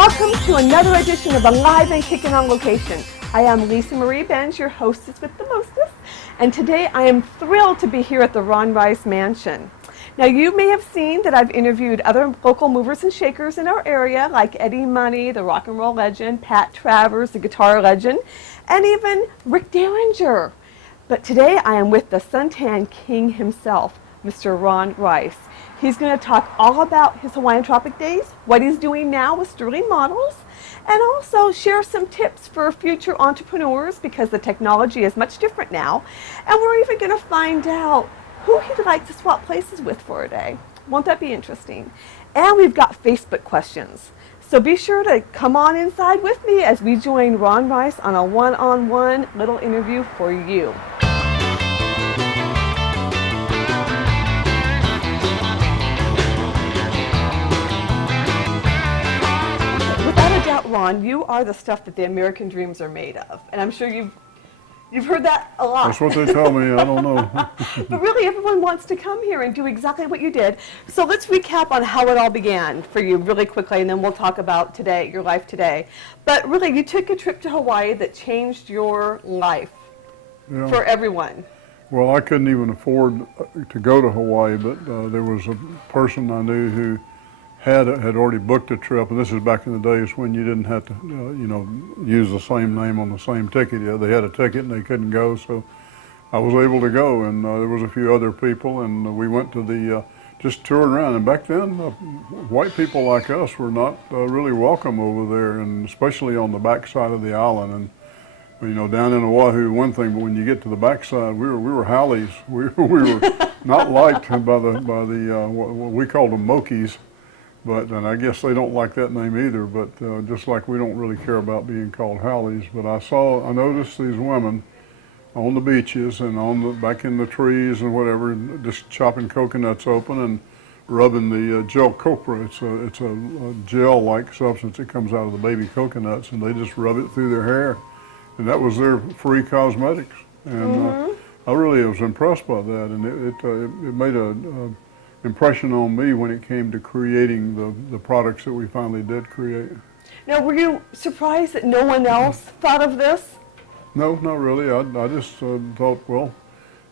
Welcome to another edition of Alive and Kickin' on Location. I am Lisa Marie Benz, your hostess with the mostest, and today I am thrilled to be here at the Ron Rice Mansion. Now, you may have seen that I've interviewed other local movers and shakers in our area, like Eddie Money, the rock and roll legend, Pat Travers, the guitar legend, and even Rick Derringer. But today I am with the suntan king himself, Mr. Ron Rice. He's going to talk all about his Hawaiian Tropic days, what he's doing now with Sterling Models, and also share some tips for future entrepreneurs because the technology is much different now. And we're even going to find out who he'd like to swap places with for a day. Won't that be interesting? And we've got Facebook questions. So be sure to come on inside with me as we join Ron Rice on a one-on-one little interview for you. Ron, you are the stuff that the American dreams are made of, and I'm sure you've heard that a lot. That's what they tell me. I don't know. But really, everyone wants to come here and do exactly what you did. So let's recap on how it all began for you really quickly, and then we'll talk about today, your life today. But really, you took a trip to Hawaii that changed your life for everyone. Well, I couldn't even afford to go to Hawaii, but there was a person I knew who had already booked a trip, and this is back in the days when you didn't have to, use the same name on the same ticket. Yeah, they had a ticket and they couldn't go, so I was able to go, and there was a few other people, and we went to the, just toured around. And back then, white people like us were not really welcome over there, and especially on the backside of the island. And down in Oahu, one thing, but when you get to the backside, we were haoles. We were not liked by the what we called them Mokies. And I guess they don't like that name either, but just like we don't really care about being called haoles. But I noticed these women on the beaches and back in the trees and whatever, just chopping coconuts open and rubbing the gel copra. It's a gel-like substance that comes out of the baby coconuts, and they just rub it through their hair. And that was their free cosmetics. And I really was impressed by that, and it made a impression on me when it came to creating the products that we finally did create. Now, were you surprised that no one else thought of this? No, not really. I just thought, well,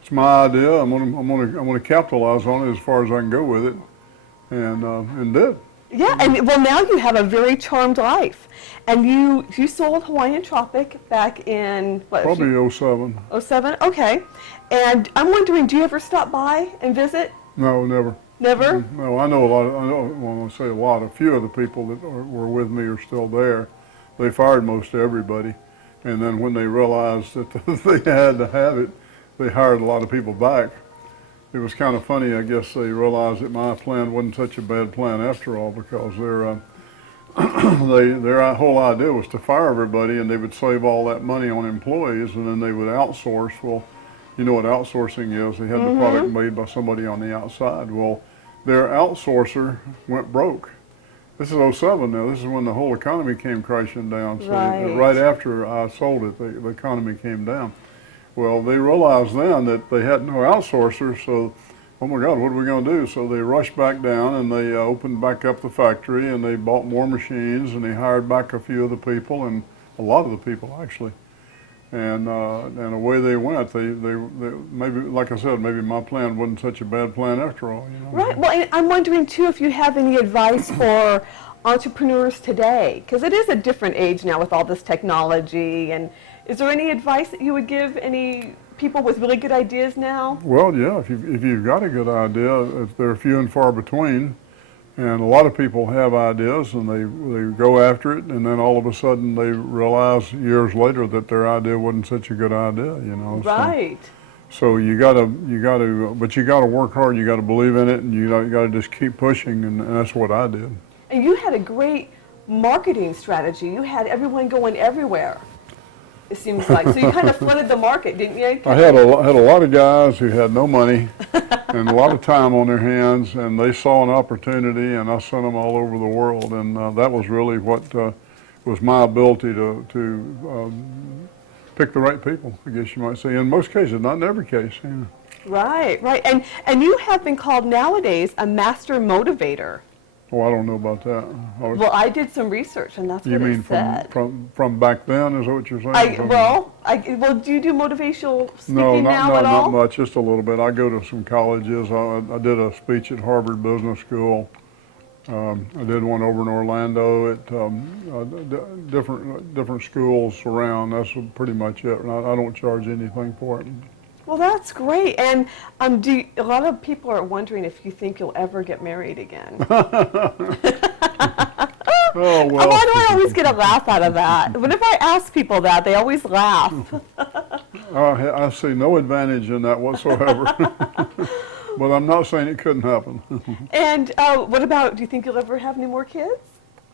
it's my idea. I'm gonna capitalize on it as far as I can go with it, and did. Yeah, and well, now you have a very charmed life, and you sold Hawaiian Tropic back in what? Probably 07. 07, okay. And I'm wondering, do you ever stop by and visit? No, never. Never? No, I know when I say a lot, a few of the people that were with me are still there. They fired most everybody. And then when they realized that they had to have it, they hired a lot of people back. It was kind of funny, I guess they realized that my plan wasn't such a bad plan after all, because their whole idea was to fire everybody and they would save all that money on employees, and then they would outsource. Well, you know what outsourcing is. They had the product made by somebody on the outside. Well, their outsourcer went broke. This is 07 now. This is when the whole economy came crashing down. So right after I sold it, the economy came down. Well, they realized then that they had no outsourcer, so, oh my God, what are we going to do? So they rushed back down and they opened back up the factory, and they bought more machines, and they hired back a few of the people, and a lot of the people actually. And away they went. They maybe, like I said, maybe my plan wasn't such a bad plan after all. Right. Well, and I'm wondering too if you have any advice for entrepreneurs today, because it is a different age now with all this technology. And is there any advice that you would give any people with really good ideas now? Well, yeah. If you've got a good idea, they're few and far between. And a lot of people have ideas and they go after it, and then all of a sudden they realize years later that their idea wasn't such a good idea, Right. So you gotta work hard. You gotta believe in it, and you gotta just keep pushing, and that's what I did. And you had a great marketing strategy. You had everyone going everywhere, it seems like. So you kind of flooded the market, didn't you? I had a lot of guys who had no money and a lot of time on their hands, and they saw an opportunity, and I sent them all over the world, and that was really what was my ability to pick the right people, I guess you might say. In most cases, not in every case. Right, right. And you have been called nowadays a master motivator. Oh, I don't know about that. Well, I did some research, and that's You what mean it said. from back then, is that what you're saying? Well, do you do motivational No, speaking now at not all? much, just a little bit. I go to some colleges. I did a speech at Harvard Business School. I did one over in Orlando at different schools around. That's pretty much it. I don't charge anything for it. Well, that's great. And a lot of people are wondering if you think you'll ever get married again. Oh, well. Why do I always get a laugh out of that? Whenever I ask people that, they always laugh. I see no advantage in that whatsoever. But I'm not saying it couldn't happen. And what about, do you think you'll ever have any more kids?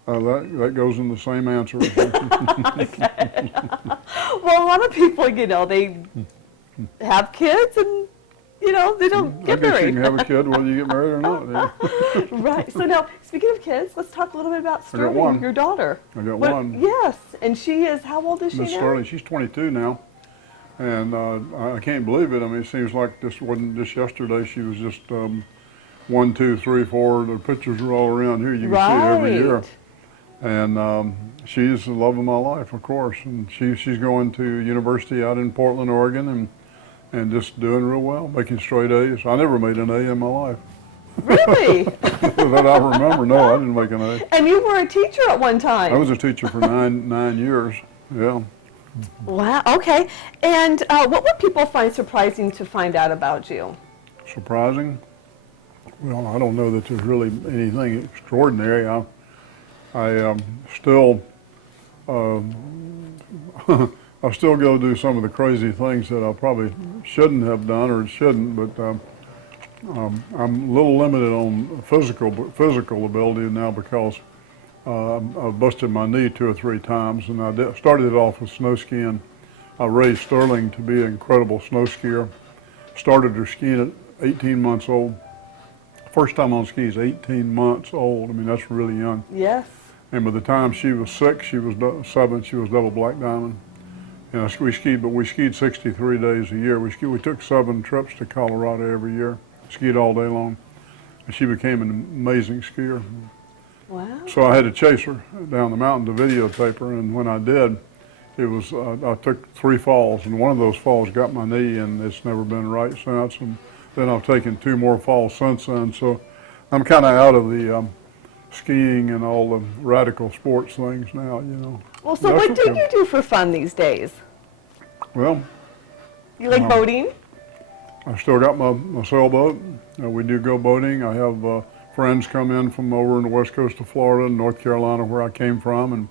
That goes in the same answer. Okay. Well, a lot of people, they have kids and, they don't get I guess married. you can have a kid whether you get married or not. Yeah. Right. So now, speaking of kids, let's talk a little bit about Sterling, one. your daughter. I got one. Yes. And she is, how old is she Miss now? Sterling, she's 22 now. And I can't believe it. I mean, it seems like this wasn't just yesterday. She was just 1, 2, 3, 4. The pictures are all around here. You can see it every year. And she's the love of my life, of course. And she's going to university out in Portland, Oregon, and just doing real well, making straight A's. I never made an A in my life. Really? That I remember. No, I didn't make an A. And you were a teacher at one time. I was a teacher for nine years. Yeah. Wow, okay. And what would people find surprising to find out about you? Surprising? Well, I don't know that there's really anything extraordinary. I still I still go do some of the crazy things that I probably shouldn't have done or shouldn't, but I'm a little limited on physical ability now because I've busted my knee 2 or 3 times, and I started it off with snow skiing. I raised Sterling to be an incredible snow skier. Started her skiing at 18 months old. First time on skis, 18 months old. I mean, that's really young. Yes. And by the time she was 6, she was 7, she was double black diamond. And we skied 63 days a year. We took 7 trips to Colorado every year, skied all day long. And she became an amazing skier. Wow. So I had to chase her down the mountain to videotape her, and when I did, it was I took 3 falls, and one of those falls got my knee, and it's never been right since. And then I've taken 2 more falls since then. So I'm kind of out of the skiing and all the radical sports things now, Well, so what do you do for fun these days? Well, You like boating? I still got my sailboat. We do go boating. I have friends come in from over in the west coast of Florida and North Carolina, where I came from,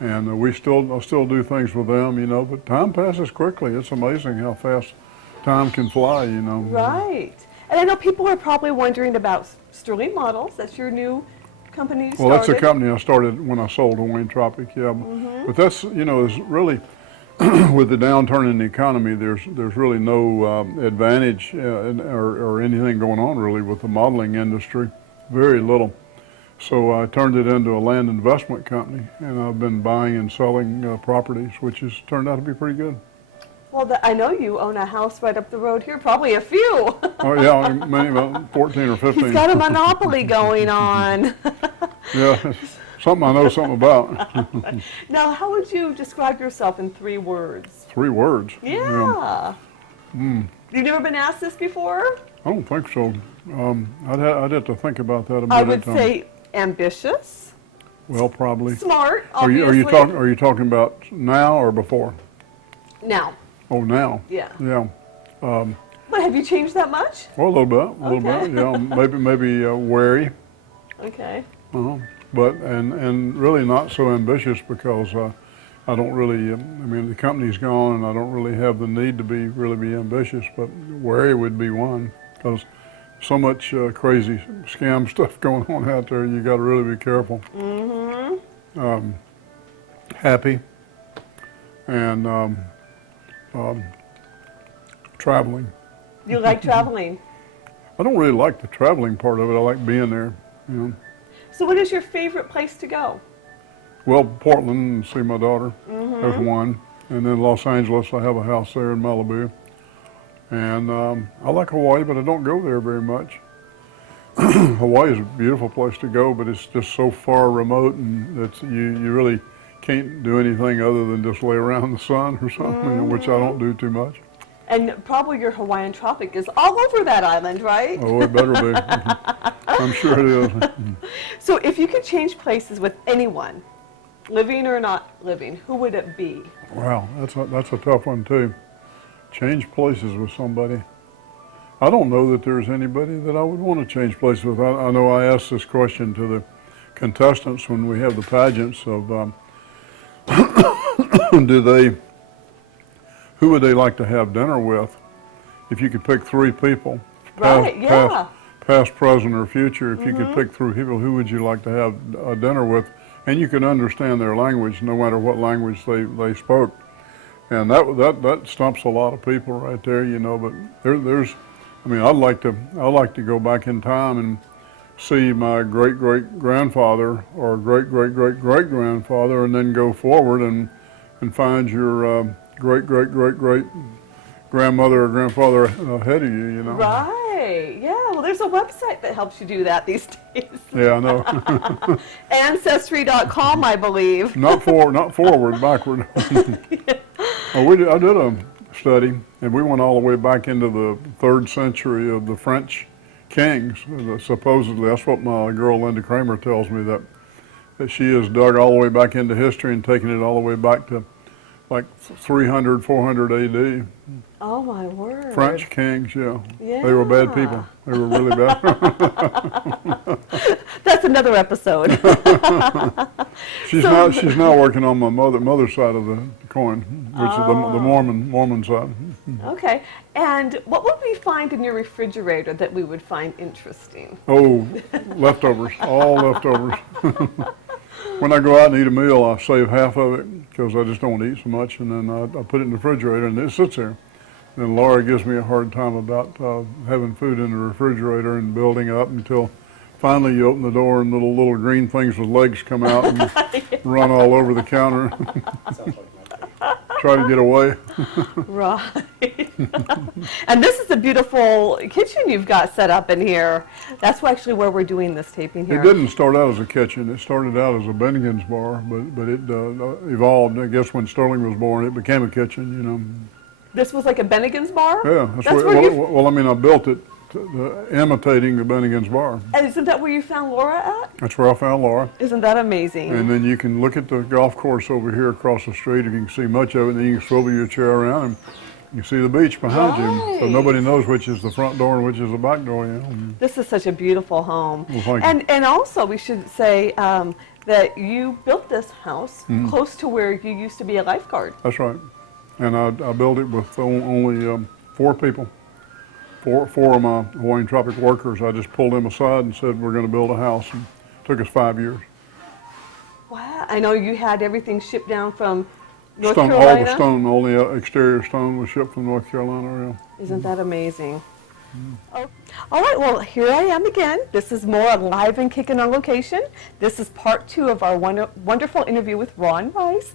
and I still do things with them, But time passes quickly. It's amazing how fast time can fly, Right. And I know people are probably wondering about Sterling Models. That's your new company you started. Well, that's a company I started when I sold to Wayne Tropic, yeah. But that's, is really, with the downturn in the economy, there's really no advantage or anything going on really with the modeling industry, very little. So I turned it into a land investment company, and I've been buying and selling properties, which has turned out to be pretty good. Well, I know you own a house right up the road here, probably a few. Oh yeah, maybe about 14 or 15. He's got a monopoly going on. Yeah, something I know something about. Now, how would you describe yourself in 3 words? 3 words? Yeah. You've never been asked this before? I don't think so. I'd have to think about that a bit. I would say ambitious. Well, probably. Smart, Are obviously. you talking about now or before? Now. Oh, now. Yeah. Yeah. But have you changed that much? Well, a little bit. Yeah, maybe wary. Okay. But and really not so ambitious because I don't really. The company's gone, and I don't really have the need to really be ambitious. But wary would be one, because so much crazy scam stuff going on out there. You got to really be careful. Happy and traveling. You like traveling? I don't really like the traveling part of it. I like being there. So what is your favorite place to go? Well, Portland and see my daughter. There's one. And then Los Angeles, I have a house there in Malibu. And I like Hawaii, but I don't go there very much. Hawaii is a beautiful place to go, but it's just so far remote, and you really can't do anything other than just lay around in the sun or something, which I don't do too much. And probably your Hawaiian tropic is all over that island, right? Oh, it better be. I'm sure it is. So if you could change places with anyone, living or not living, who would it be? Wow, that's a tough one too. Change places with somebody. I don't know that there's anybody that I would want to change places with. I know I asked this question to the contestants when we have the pageants of who would they like to have dinner with? If you could pick three people, Right, yeah. past, present, or future, if you could pick three people, who would you like to have dinner with? And you could understand their language, no matter what language they spoke. And that stumps a lot of people right there, you know. But I mean, I'd like to go back in time and see my great-great-grandfather or great-great-great-great-grandfather, and then go forward and find your great-great-great-great grandmother or grandfather ahead of you, you know. Right, yeah. Well, there's a website that helps you do that these days. Yeah, I know. Ancestry.com, I believe. Not forward, backward. I did a study, and we went all the way back into the 3rd century of the French kings. Supposedly, that's what my girl Linda Kramer tells me, that she has dug all the way back into history and taken it all the way back to like 300, 400 AD. Oh, my word. French kings, yeah. Yeah. They were bad people. They were really bad. That's another episode. She's now working on my mother's side of the coin, which is the Mormon side. Okay. And what would we find in your refrigerator that we would find interesting? Oh, leftovers, all leftovers. When I go out and eat a meal, I save half of it because I just don't want to eat so much, and then I put it in the refrigerator and it sits there. And then Laura gives me a hard time about having food in the refrigerator and building up until finally you open the door and little green things with legs come out and run all over the counter. Try to get away. Right. And this is a beautiful kitchen you've got set up in here. That's actually where we're doing this taping here. It didn't start out as a kitchen. It started out as a Bennigan's bar, but it evolved. I guess when Sterling was born, it became a kitchen, you know. This was like a Bennigan's bar? Yeah. Well, I mean, I built it imitating the Bennigan's bar. And isn't that where you found Laura at? That's where I found Laura. Isn't that amazing? And then you can look at the golf course over here across the street, and you can see much of it, and then you can swivel your chair around and you see the beach behind you. So nobody knows which is the front door and which is the back door, you know. This is such a beautiful home. Well, thank you. And also we should say that you built this house close to where you used to be a lifeguard. That's right. And I built it with only 4 people. Four of my Hawaiian Tropic workers. I just pulled them aside and said, we're going to build a house. And it took us 5 years. Wow. I know you had everything shipped down from North All Carolina. the stone, all the exterior stone was shipped from North Carolina. Yeah. Isn't that amazing? Oh. All right, well, here I am again. This is more live and kicking on location. This is part 2 of our wonderful interview with Ron Rice.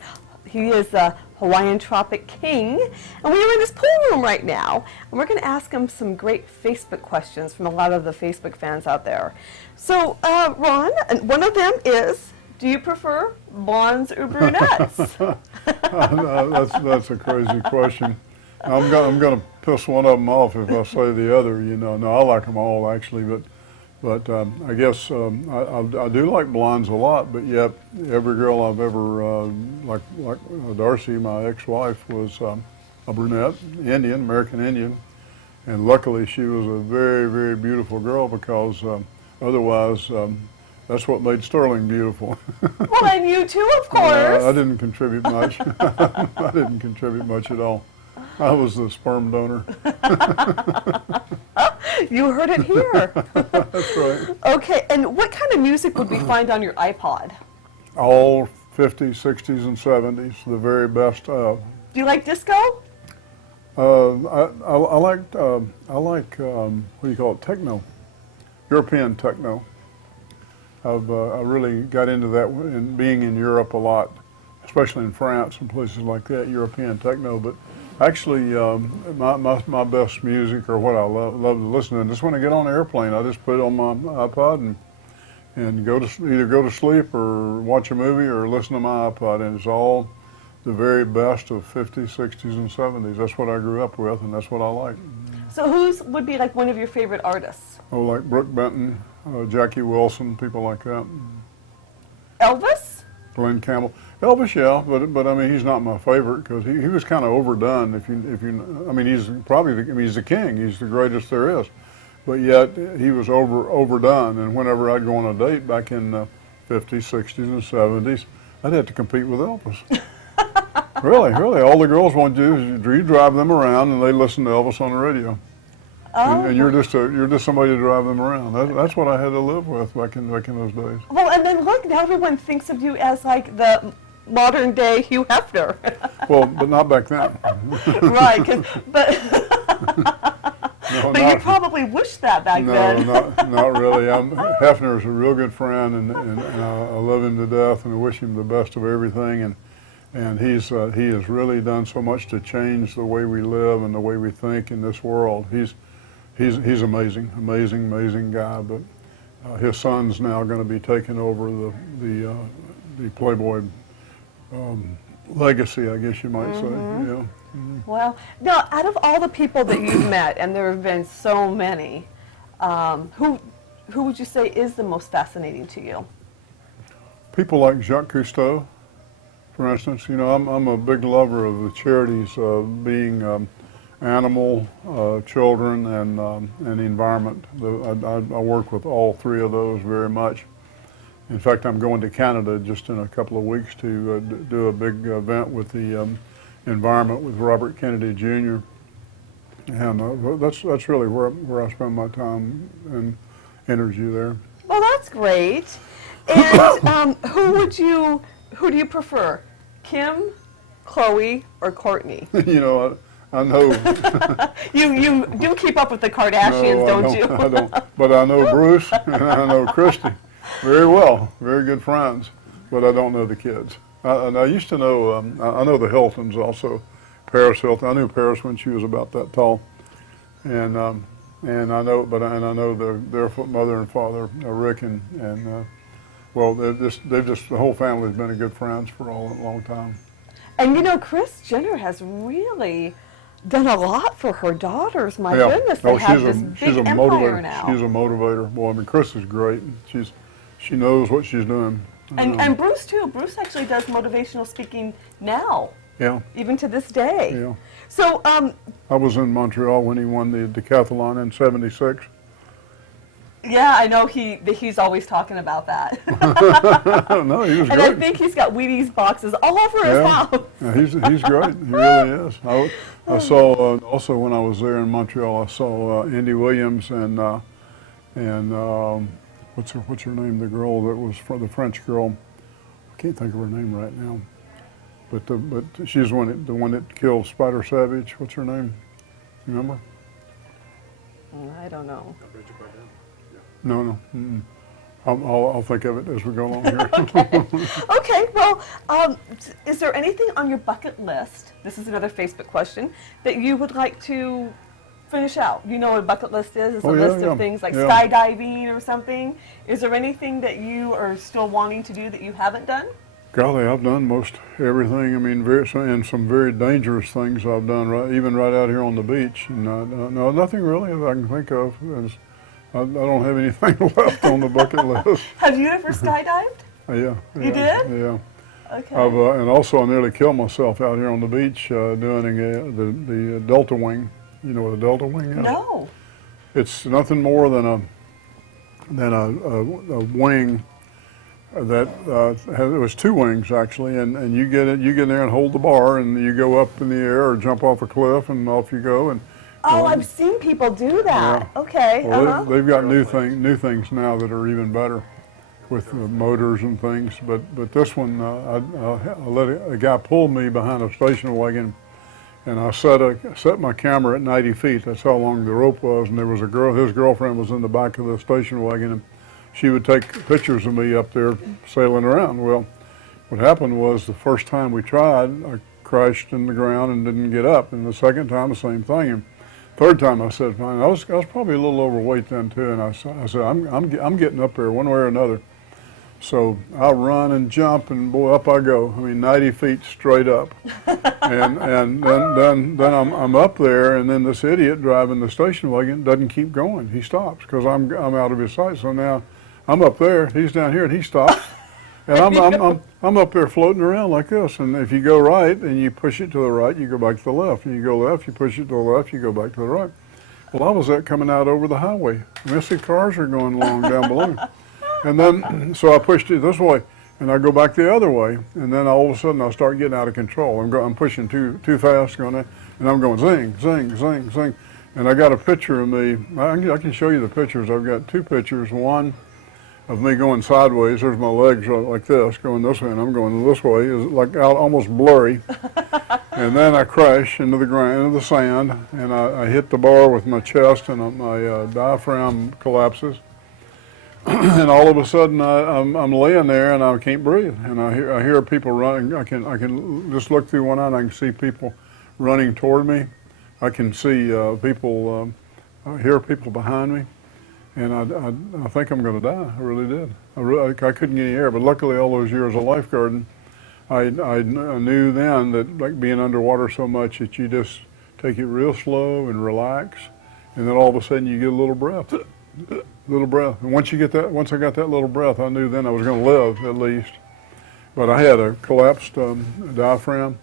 He is a Hawaiian Tropic King, and we are in this pool room right now, and we're going to ask him some great Facebook questions from a lot of the Facebook fans out there. So, Ron, one of them is, do you prefer blondes or brunettes? That's a crazy question. I'm going to piss one of them off if I say the other. You know, no, I like them all actually, but I guess I do like blondes a lot. But yet, every girl I've ever like Darcy, my ex-wife, was a brunette, American Indian, and luckily she was a very, very beautiful girl because otherwise. That's what made Sterling beautiful. Well, and you too, of course. I didn't contribute much. I didn't contribute much at all. I was the sperm donor. You heard it here. That's right. Okay, and what kind of music would we find on your iPod? All 50s, 60s, and 70s, the very best. Do you like disco? I like what do you call it? Techno, European techno. I really got into that in being in Europe a lot, especially in France and places like that, European techno. But Actually, my best music, or what I love to listen to, just when I get on the airplane, I just put it on my iPod and either go to sleep or watch a movie or listen to my iPod, and it's all the very best of 50s, 60s, and 70s. That's what I grew up with, and that's what I like. So who would be like one of your favorite artists? Oh, like Brooke Benton, Jackie Wilson, people like that. Elvis? Glenn Campbell, Elvis, yeah, but I mean he's not my favorite because he was kind of overdone. I mean he's the king, he's the greatest there is, but yet he was overdone. And whenever I'd go on a date back in the 50s, 60s, and 70s, I'd have to compete with Elvis. Really, all the girls want to do is you drive them around and they listen to Elvis on the radio. Oh. And you're just somebody to drive them around. That's what I had to live with back in those days. Well, and then look, now everyone thinks of you as like the modern day Hugh Hefner. Well, but not back then. Right, but No, but you probably wished that back then. No, not really. Hefner's a real good friend, and I love him to death, and I wish him the best of everything. And he has really done so much to change the way we live and the way we think in this world. He's amazing guy. But his son's now going to be taking over the Playboy legacy, I guess you might say. Yeah. Well, now out of all the people that you've met, and there have been so many, who would you say is the most fascinating to you? People like Jacques Cousteau, for instance. You know, I'm a big lover of the charities, being animal, children, and the environment. I work with all three of those very much. In fact, I'm going to Canada just in a couple of weeks to do a big event with the environment with Robert Kennedy Jr. And that's really where I spend my time and energy there. Well, that's great. And who do you prefer, Kim, Chloe, or Courtney? You know, I know. You do keep up with the Kardashians, No, don't you? I don't. But I know Bruce and I know Christy very well, very good friends. But I don't know the kids. And I used to know. I know the Hiltons also. Paris Hilton. I knew Paris when she was about that tall, and I know. I know their mother and father, Rick and well, the whole family's been good friends for a long time. And you know, Kris Jenner has really done a lot for her daughters. My Yeah. goodness, they have this she's big a empire motivator. now. She's a motivator. Well, I mean, Kris is great. She knows what she's doing. And Bruce too. Bruce actually does motivational speaking now, Yeah. even to this day. Yeah. So, I was in Montreal when he won the decathlon in '76. yeah, I know he's always talking about that. No, he was And great. I think he's got Wheaties boxes all over his house. Yeah, he's great. He really is. I saw also when I was there in Montreal, I saw Andy Williams and what's her name? The girl that was the French girl. I can't think of her name right now. But she's the one that killed Spider Savage. What's her name? You remember? I don't know. No. Mm-mm. I'll think of it as we go along here. Okay, well, is there anything on your bucket list, this is another Facebook question, that you would like to finish out? You know what a bucket list is? It's a list of things like skydiving or something. Is there anything that you are still wanting to do that you haven't done? Golly, I've done most everything. I mean, and some very dangerous things I've done, even right out here on the beach. And no, nothing really that I can think of. I don't have anything left on the bucket list. Have you ever skydived? Yeah. You did? Yeah. Okay. And also I nearly killed myself out here on the beach doing the Delta Wing. You know what a Delta Wing is? No. It's nothing more than a wing that it was two wings actually, and you get in there and hold the bar, and you go up in the air or jump off a cliff, and off you go. And I've seen people do that. Yeah. Okay. Well, they've got new things now that are even better, with motors and things. But this one, I let a guy pull me behind a station wagon, and I set my camera at 90 feet. That's how long the rope was. And there was a girl. His girlfriend was in the back of the station wagon, and she would take pictures of me up there sailing around. Well, what happened was the first time we tried, I crashed in the ground and didn't get up. And the second time, the same thing. And third time, I said, fine. I was probably a little overweight then too, and I said, I'm getting up there one way or another. So I run and jump, and boy, up I go. I mean, 90 feet straight up. and then I'm up there, and then this idiot driving the station wagon doesn't keep going. He stops because I'm out of his sight. So now I'm up there, he's down here, and he stops. And I'm up there floating around like this. And if you go right and you push it to the right, you go back to the left. And you go left, you push it to the left, you go back to the right. Well, I was coming out over the highway. And I see cars are going along down below. And then, so I pushed it this way, and I go back the other way, and then all of a sudden I start getting out of control. I'm pushing too fast, going in, and I'm going zing, zing, zing, zing. And I got a picture of me. I can show you the pictures. I've got two pictures. One of me going sideways. There's my legs like this, going this way, and I'm going this way. It's like out, almost blurry. And then I crash into the ground, into the sand, and I hit the bar with my chest, and my diaphragm collapses. And all of a sudden, I'm laying there and I can't breathe. And I hear people running. I can just look through one eye and I can see people running toward me. I can see people. I hear people behind me, and I think I'm going to die. I really did. I couldn't get any air. But luckily, all those years of lifeguarding, I knew then that like being underwater so much that you just take it real slow and relax, and then all of a sudden you get a little breath. Little breath. And once I got that little breath, I knew then I was going to live at least. But I had a collapsed diaphragm.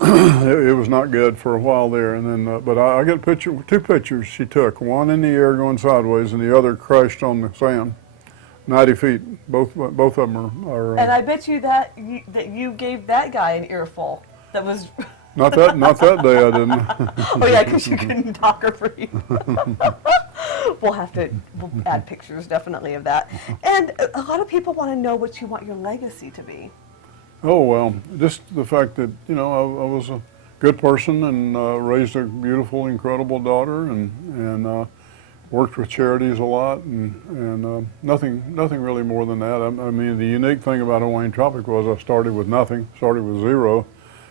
It was not good for a while there. And then, but I got two pictures she took. One in the air going sideways, and the other crashed on the sand, 90 feet. Both of them are. And I bet you that you gave that guy an earful. That was. Not that day I didn't. Oh yeah, because you couldn't talk or breathe. We'll add pictures definitely of that. And a lot of people want to know what you want your legacy to be. Oh well, just the fact that I was a good person and raised a beautiful, incredible daughter, and worked with charities a lot, and nothing really more than that. I mean, the unique thing about Hawaiian Tropic was I started with nothing, started with zero,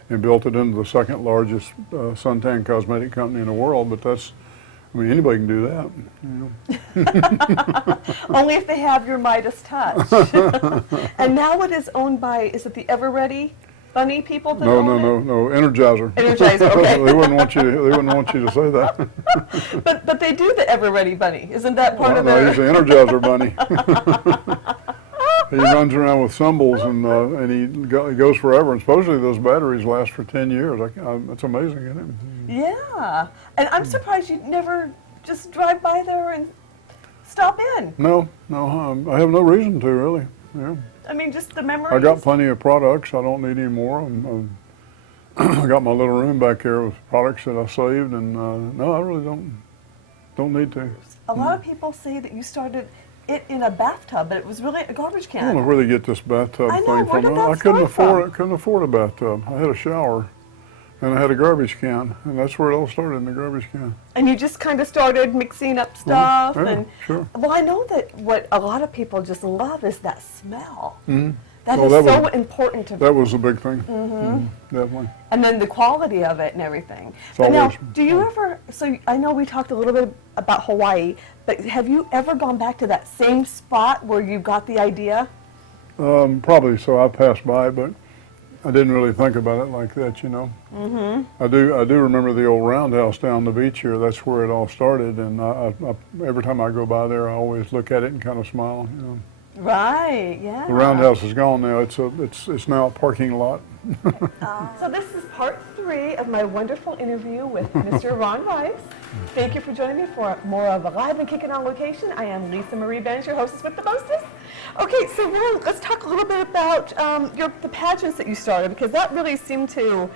and built it into the second largest suntan cosmetic company in the world. But anybody can do that. Only if they have your Midas touch. And now it is owned by, is it the Ever Ready Bunny people that own it? No, Energizer. Energizer, okay. They wouldn't want you to say that. But they do the Ever Ready Bunny. Isn't that part of their... No, he's the Energizer Bunny. He runs around with symbols, and he goes forever. And supposedly those batteries last for 10 years. That's amazing, isn't it? Yeah. And I'm surprised you never just drive by there and stop in. No, I have no reason to, really. Yeah. I mean, just the memories. I got plenty of products. I don't need any more. I got my little room back here with products that I saved, and no, I really don't need to. A lot of people say that you started it in a bathtub, but it was really a garbage can. I don't know where they get this bathtub I know, thing where from. did that I couldn't start couldn't afford a bathtub. I had a shower, and I had a garbage can, and that's where it all started, in the garbage can. And you just kind of started mixing up stuff. Yeah, and sure. Well, I know that what a lot of people just love is that smell. Mm-hmm. That is so important to. That was a big thing. Mm-hmm. Definitely. And then the quality of it and everything. But now, do you ever? So I know we talked a little bit about Hawaii, but have you ever gone back to that same spot where you got the idea? Probably. So I passed by, but I didn't really think about it like that, Mm-hmm. I do remember the old roundhouse down the beach here. That's where it all started, and I every time I go by there, I always look at it and kind of smile. Right. Yeah. The roundhouse is gone now. It's now a parking lot. So this is part 3 of my wonderful interview with Mr. Ron Rice. Thank you for joining me for more of a Live and Kicking on Location. I am Lisa Marie Benz, your hostess with the mostest. Okay, so let's talk a little bit about the pageants that you started, because that really seemed to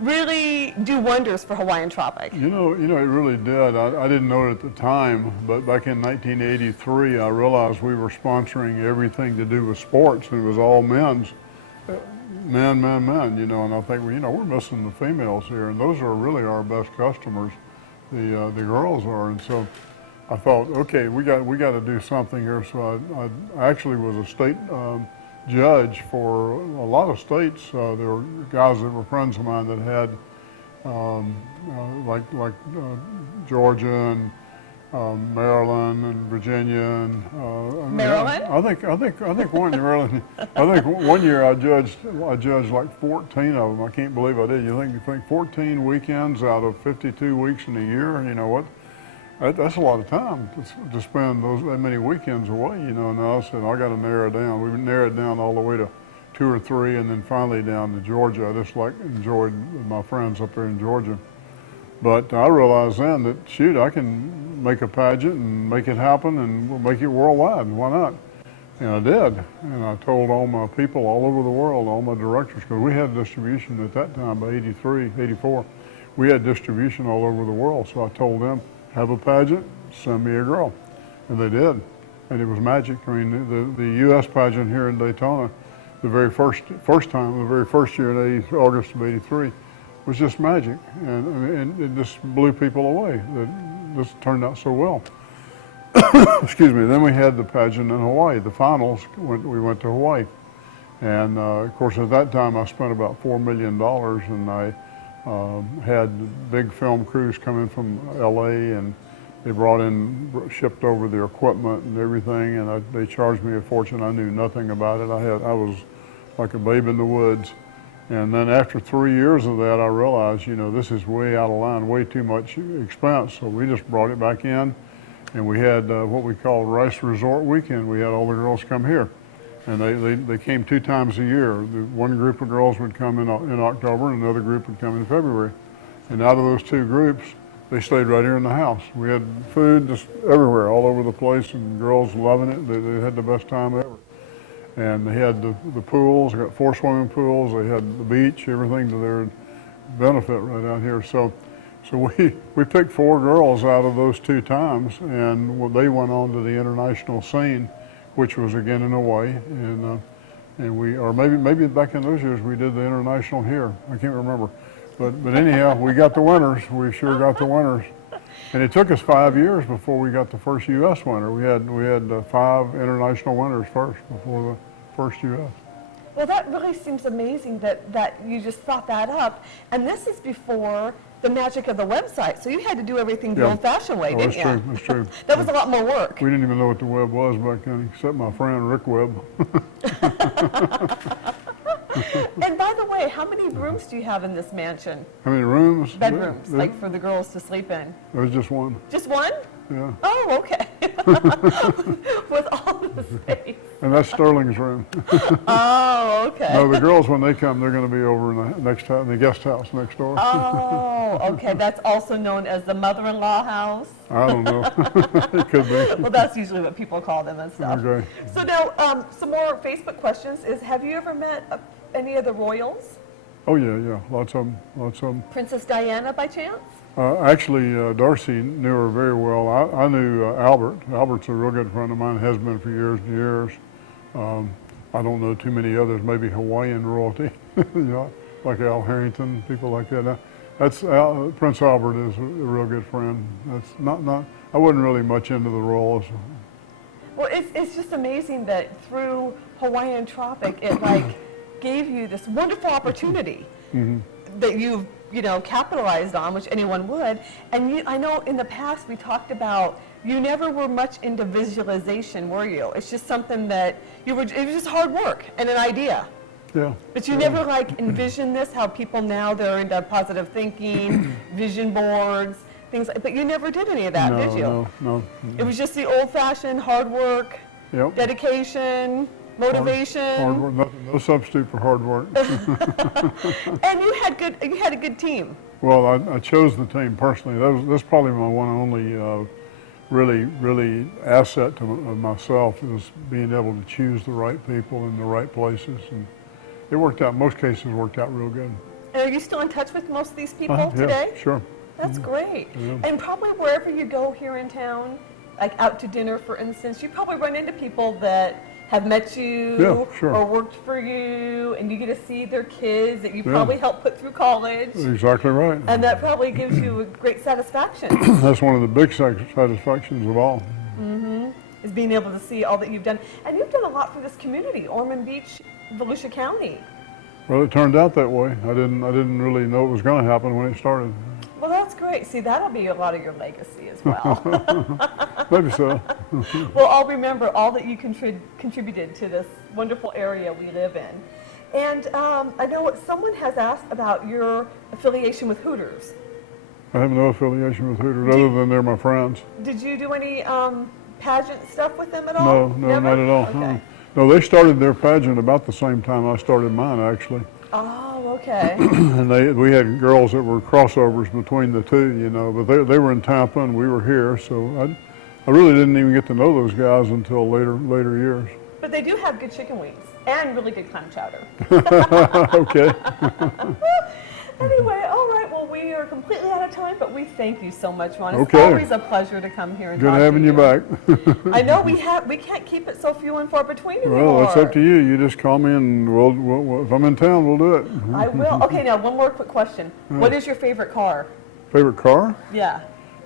really do wonders for Hawaiian Tropic. You know, it really did. I didn't know it at the time, but back in 1983, I realized we were sponsoring everything to do with sports. It was all men's. Men, and I think, we're missing the females here, and those are really our best customers, the girls are, and so I thought, okay, we got to do something here. So I actually was a state judge for a lot of states. There were guys that were friends of mine that had like Georgia and Maryland and Virginia and Maryland? I think one Maryland. I think one year I judged like 14 of them. I can't believe I did. You think 14 weekends out of 52 weeks in a year? You know what? That's a lot of time to spend that many weekends away. You know, and I said I got to narrow it down. We narrowed it down all the way to 2 or 3, and then finally down to Georgia. I just enjoyed my friends up there in Georgia. But I realized then that, shoot, I can make a pageant and make it happen and we'll make it worldwide. Why not? And I did. And I told all my people all over the world, all my directors, because we had distribution at that time by 83, 84. We had distribution all over the world. So I told them, have a pageant, send me a girl. And they did. And it was magic. I mean, the U.S. pageant here in Daytona, the very first time, the very first year in August of 83, was just magic, and it just blew people away. It just turned out so well. Excuse me. Then we had the pageant in Hawaii. The finals, we went to Hawaii. And of course, at that time, I spent about $4 million, and I had big film crews coming from LA, and they shipped over their equipment and everything, and they charged me a fortune. I knew nothing about it. I was like a babe in the woods. And then after 3 years of that, I realized, you know, this is way out of line, way too much expense. So we just brought it back in, and we had what we call Rice Resort Weekend. We had all the girls come here, and they came 2 times a year. One group of girls would come in October, and another group would come in February. And out of those 2 groups, they stayed right here in the house. We had food just everywhere, all over the place, and girls loving it. They had the best time ever. And they had the pools, they got 4 swimming pools, they had the beach, everything to their benefit right out here. So we picked 4 girls out of those 2 times, and they went on to the international scene, which was again in Hawaii. And we, or maybe back in those years, we did the international here. I can't remember. But anyhow, we got the winners. We sure got the winners. And it took us 5 years before we got the first U.S. winner. We had 5 international winners first before the first U.S. Well, that really seems amazing that you just thought that up. And this is before the magic of the website. So you had to do everything the old-fashioned way, didn't you? That's true. That was a lot more work. We didn't even know what the web was back then, except my friend Rick Webb. And by the way, how many rooms do you have in this mansion? How many rooms? Bedrooms, like for the girls to sleep in. There's just one. Just one? Yeah. Oh, okay. With all the space. And that's Sterling's room. Oh, okay. No, the girls, when they come, they're going to be over in the guest house next door. Oh, okay. That's also known as the mother-in-law house. I don't know. It could be. Well, that's usually what people call them and stuff. Okay. So now, some more Facebook questions is, have you ever met any of the royals? Oh, yeah. Lots of them. Princess Diana, by chance? Actually, Darcy knew her very well. I knew Albert. Albert's a real good friend of mine, has been for years and years. I don't know too many others, maybe Hawaiian royalty, you know, like Al Harrington, people like that. Prince Albert is a real good friend. That's not. I wasn't really much into the royals. Well, it's just amazing that through Hawaiian Tropic, it like gave you this wonderful opportunity that you've capitalized on, which anyone would. And I know in the past we talked about you never were much into visualization, were you? It's just something that it was just hard work and an idea. Yeah. But you never like envisioned this, how people now they're into positive thinking, vision boards, things like, but you never did any of that, did you? No. It was just the old-fashioned hard work, dedication, motivation. Hard work, no substitute for hard work. And you had a good team. Well, I chose the team personally. That's probably my one and only really asset to myself, is being able to choose the right people in the right places, and it worked out. Most cases worked out real good. And are you still in touch with most of these people today? Yeah, sure. That's great. Yeah. And probably wherever you go here in town, like out to dinner, for instance, you probably run into people that have met you or worked for you, and you get to see their kids that you probably helped put through college. Exactly right. And that probably gives you a great satisfaction. That's one of the big satisfactions of all. is being able to see all that you've done. And you've done a lot for this community, Ormond Beach, Volusia County. Well, it turned out that way. I didn't really know it was going to happen when it started. Well, that's great. See, that'll be a lot of your legacy as well. Maybe so. Well, I'll remember all that you contributed to this wonderful area we live in. And I know someone has asked about your affiliation with Hooters. I have no affiliation with Hooters other than they're my friends. Did you do any pageant stuff with them at all? No, Never? not at all. Okay. No, they started their pageant about the same time I started mine, actually. Oh, okay. And we had girls that were crossovers between the two, you know, but they were in Tampa and we were here, so I really didn't even get to know those guys until later years. But they do have good chicken wings and really good clam chowder. Okay. Anyway, all right. Well, we are completely out of time, but we thank you so much, Ron. It's Okay. always a pleasure to come here and Good talk to having you back. I know we can't keep it so few and far between anymore. Well, it's up to you. You just call me and we'll if I'm in town, we'll do it. I will. Okay, now one more quick question. What is your favorite car? Favorite car? Yeah.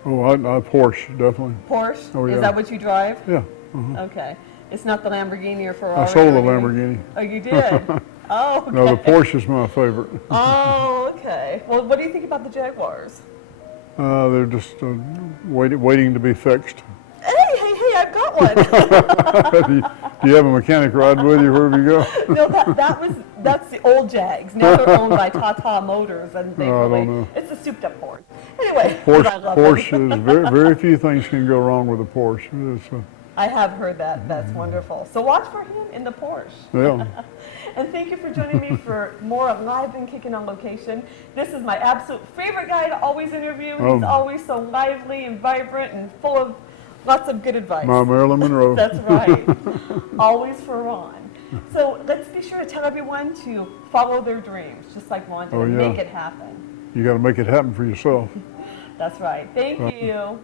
Oh, I Porsche, definitely. Porsche? Oh, yeah. Is that what you drive? Yeah. Okay. It's not the Lamborghini or Ferrari? I sold or a anything? Lamborghini. Oh, you did? Oh, okay. No, the Porsche is my favorite. Oh, okay. Well, what do you think about the Jaguars? They're just waiting to be fixed. Hey, I've got one. Do you have a mechanic ride with you wherever you go? No, that's the old Jags. Now they're owned by Tata Motors, and they Oh, I really, don't know. it's a souped up Ford. Anyway, I love them. Porsche is very few things can go wrong with a Porsche. I have heard that. That's wonderful. So watch for him in the Porsche. Yeah. And thank you for joining me for more of Live and Kicking on Location. This is my absolute favorite guy to always interview. He's always so lively and vibrant and full of lots of good advice. My Marilyn Monroe. That's right. Always for Ron. So let's be sure to tell everyone to follow their dreams, just like Ron did, and make it happen. You got to make it happen for yourself. That's right. Thank you.